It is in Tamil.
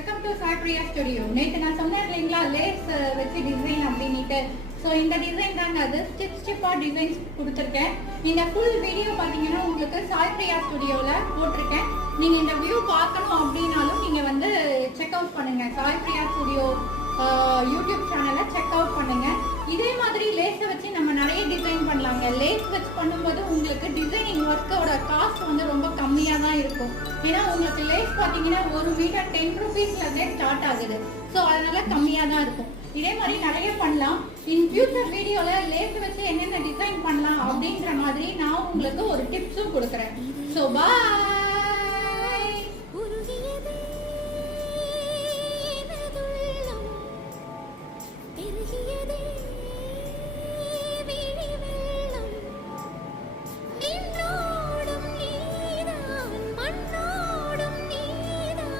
Welcome to Sai Priya studio. நேற்று நான் சொன்னேன் இல்லைங்களா, லேஸ் வச்சு டிசைன் அப்படின்ட்டு. ஸோ இந்த டிசைன் தாங்க அது. ஸ்டிப்பாக டிசைன்ஸ் கொடுத்துருக்கேன். இந்த ஃபுல் வீடியோ பார்த்தீங்கன்னா உங்களுக்கு சாய் பிரியா ஸ்டுடியோவில் போட்டிருக்கேன். நீங்கள் இந்த வியூ பார்க்கணும் அப்படின்னாலும் நீங்கள் வந்து செக் அவுட் பண்ணுங்கள். சாய் பிரியா ஸ்டுடியோ யூடியூப் சேனலை செக் அவுட் பண்ணுங்கள். இதே மாதிரி லேஸை வச்சு நம்ம நிறைய டிசைன் பண்ணலாங்க. லேஸ் வச்சு பண்ணும்போது உங்களுக்கு டிசைனிங் ஒர்க்கோட காஸ்ட் வந்து ரொம்ப கம்மியாக தான் இருக்கும். ஏன்னா உங்களுக்கு லேஸ் பார்த்தீங்கன்னா ஒரு மீட்டர் 10 ரூபீஸ்லேருந்தே ஸ்டார்ட் ஆகுது. ஸோ அதனால கம்மியாக தான் இருக்கும். இதே மாதிரி நிறைய பண்ணலாம். இன் ஃபியூச்சர் வீடியோவில் லேஸ் வச்சு என்னென்ன டிசைன் பண்ணலாம் அப்படின்ற மாதிரி நான் உங்களுக்கு ஒரு டிப்ஸும் கொடுக்குறேன். So bye.